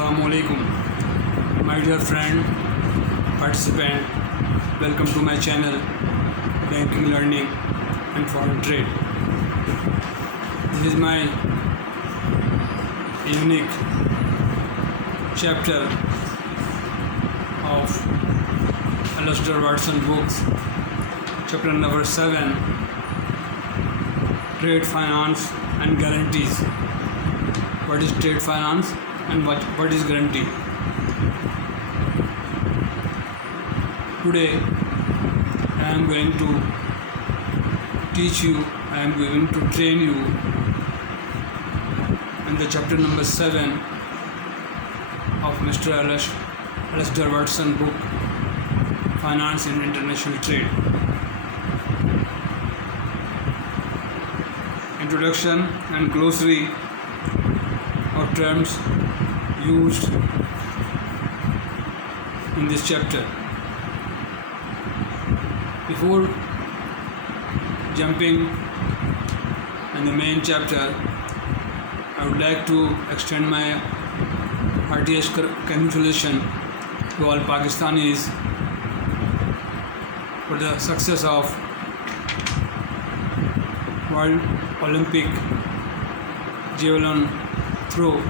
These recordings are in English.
Assalamu alaikum, my dear friend, participant. Welcome to my channel, Banking, Learning and Foreign Trade. This is my unique chapter of Alasdair Watson books, chapter number 7, Trade Finance and Guarantees. What is trade finance and what is guarantee? Today I am going to teach you, I am going to train you in the chapter number 7 of Mr. Alasdair Watson book, Finance in International Trade. Introduction and glossary of terms used in this chapter. Before jumping in the main chapter, I would like to extend my heartiest congratulations to all Pakistanis for the success of World Olympic javelin throw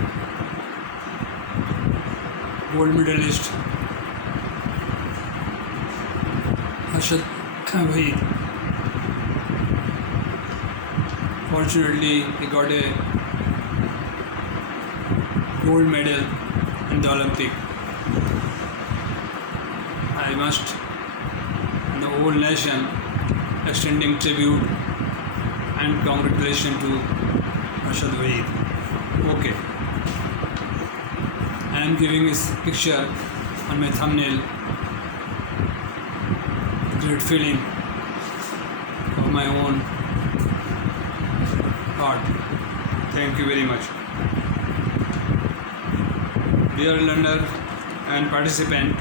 gold medalist Arshad Khan. Fortunately, he got a gold medal in the Olympic. I must, and the whole nation, extending tribute and congratulations to Arshad Wahid. Okay, I am giving this picture on my thumbnail. Great feeling of my own heart. Thank you very much. Dear learner and participant,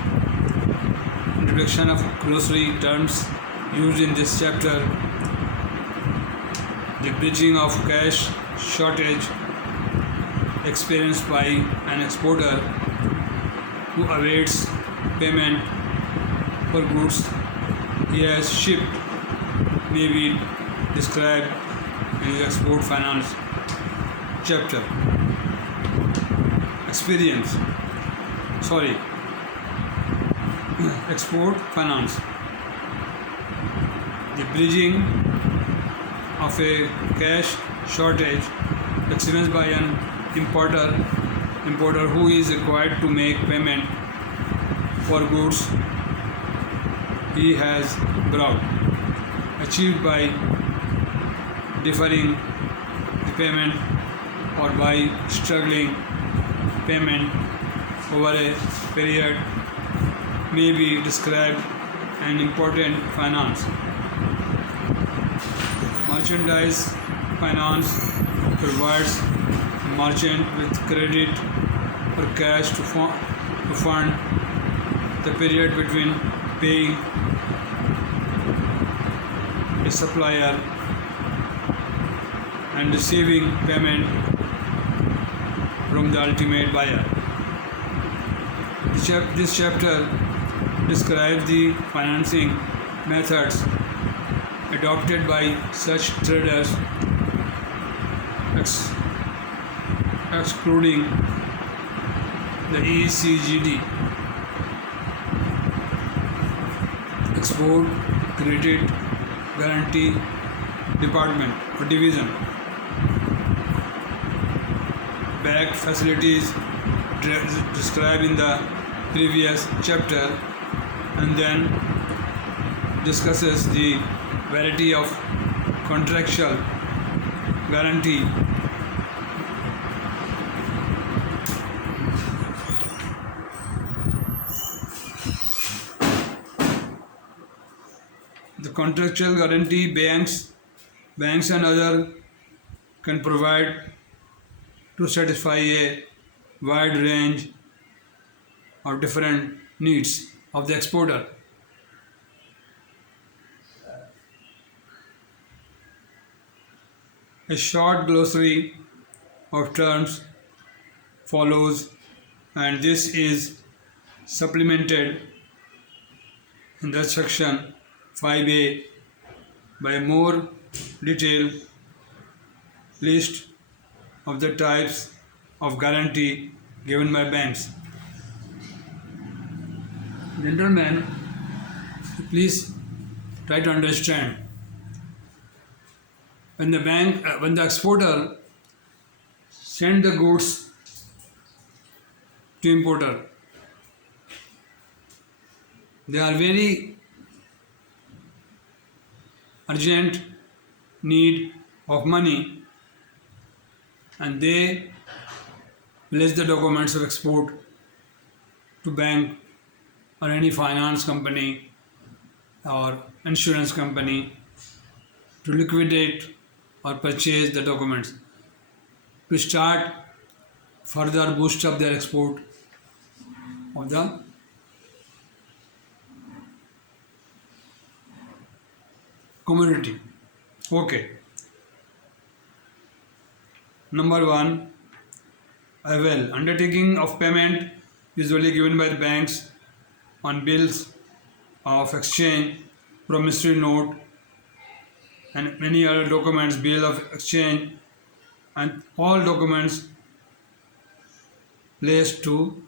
introduction of glossary terms used in this chapter. The bridging of cash shortage experienced by an exporter who awaits payment for goods he has shipped may be described in his export finance chapter. Export finance. The bridging of a cash shortage experienced by an importer who is required to make payment for goods he has brought, achieved by deferring the payment or by struggling payment over a period, may be described an important finance. Merchandise finance provides merchant with credit or cash to fund the period between paying a supplier and receiving payment from the ultimate buyer. This chapter describes the financing methods adopted by such traders, excluding the ECGD, Export Credit Guarantee Department or Division, backed facilities described in the previous chapter, and then discusses the variety of contractual guarantee. The contractual guarantee banks and other can provide to satisfy a wide range of different needs of the exporter. A short glossary of terms follows and this is supplemented in the section 5A by more detailed list of the types of guarantee given by banks. Gentlemen, please try to understand. When the exporter send the goods to importer, they are very urgent need of money, and they place the documents of export to bank or any finance company or insurance company to liquidate or purchase the documents to start further boost up their export of the commodity. Okay. Number one, undertaking of payment usually given by the banks on bills of exchange, promissory note, and many other documents, bill of exchange, and all documents placed to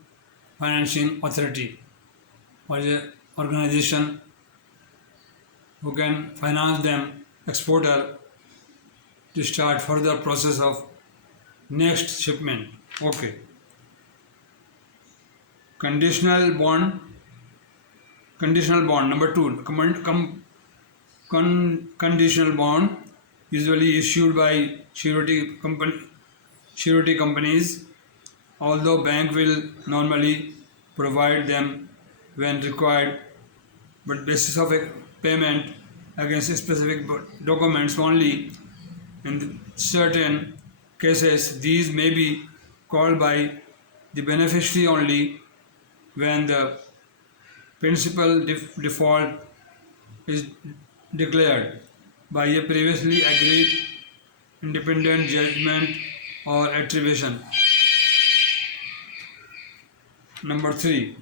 financing authority or the organization who can finance them, exporter, to start further process of next shipment. Okay. Conditional bond. Number two, conditional bond usually issued by surety companies, although bank will normally provide them when required, but basis of a payment against specific documents only. In certain cases, these may be called by the beneficiary only when the principal default is declared by a previously agreed independent judgment or attribution. Number three,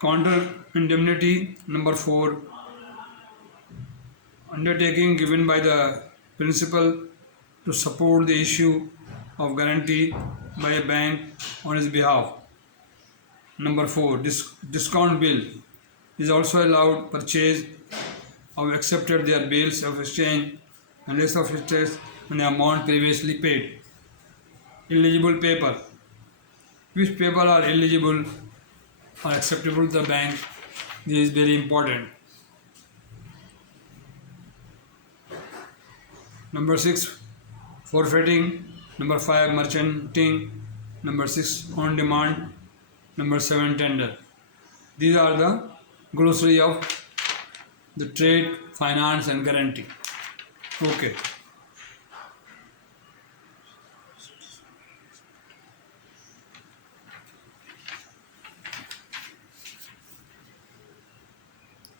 counter indemnity. Number four, undertaking given by the principal to support the issue of guarantee by a bank on his behalf. Number four, discount bill is also allowed purchase of accepted their bills of exchange unless of interest on the amount previously paid. Eligible paper. Which paper are eligible or acceptable to the bank? This is very important. Number six, forfeiting. Number five, merchanting. Number six, on demand. Number seven, tender. These are the glossary of the trade, finance, and guarantee. Okay.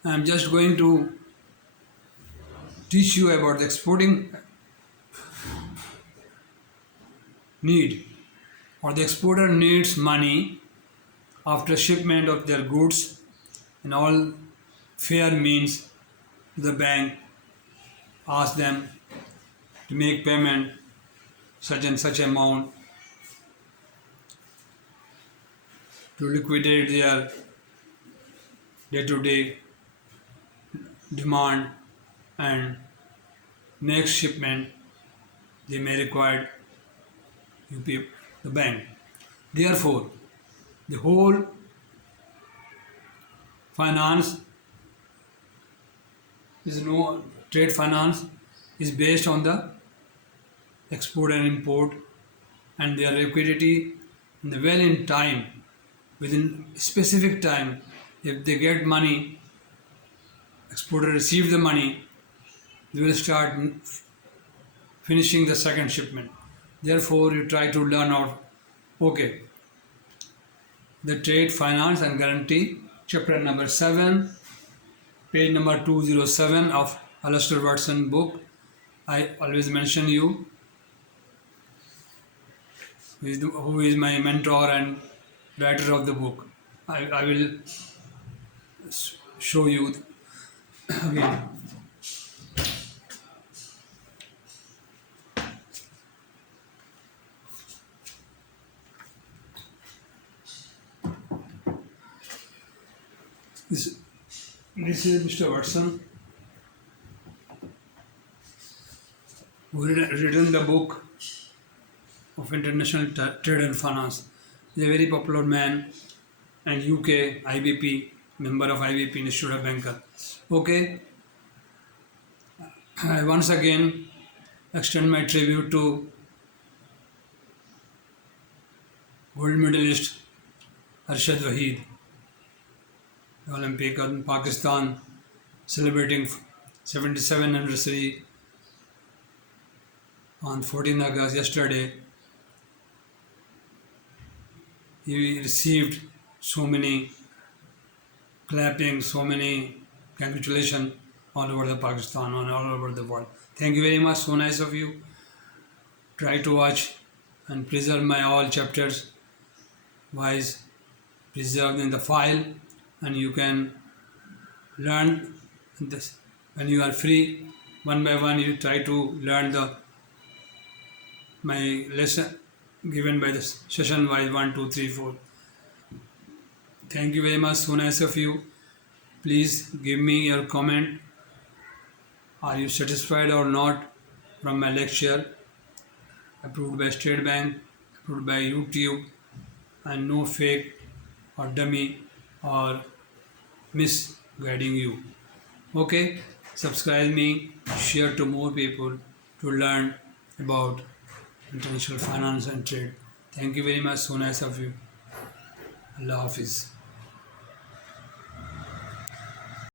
I am just going to teach you about the exporting need, or the exporter needs money after shipment of their goods, and all fair means to the bank ask them to make payment such and such amount to liquidate their day-to-day demand, and next shipment they may require you pay the bank. Therefore, the whole finance trade finance is based on the export and import, and their liquidity in time, within specific time. If they get money, exporter receive the money, they will start finishing the second shipment. Therefore, you try to learn out. Okay. The trade, finance, and guarantee, chapter number 7, page number 207 of Alasdair Watson book. I always mention you, who is my mentor and writer of the book. I will show you again. This is Mr. Watson, who written the book of International Trade and Finance. He's a very popular man and UK IBP, member of IBP Institute of Banker. Okay, I once again extend my tribute to gold medalist Arshad Waheed, the Olympic in Pakistan, celebrating 77th anniversary on 14 August yesterday. He received so many clapping, so many congratulations all over the Pakistan and all over the world. Thank you very much. So nice of you. Try to watch and preserve my all chapters wise preserved in the file, and you can learn this when you are free. One by one, you try to learn my lesson given by the session wise 1, 2, 3, 4. Thank you very much. So nice of you. Please give me your comment. Are you satisfied or not from my lecture? Approved by State Bank, approved by YouTube, and no fake or dummy or misguiding you. Okay, subscribe me, share to more people to learn about international finance and trade. Thank you very much. So nice of you. Allah Hafiz.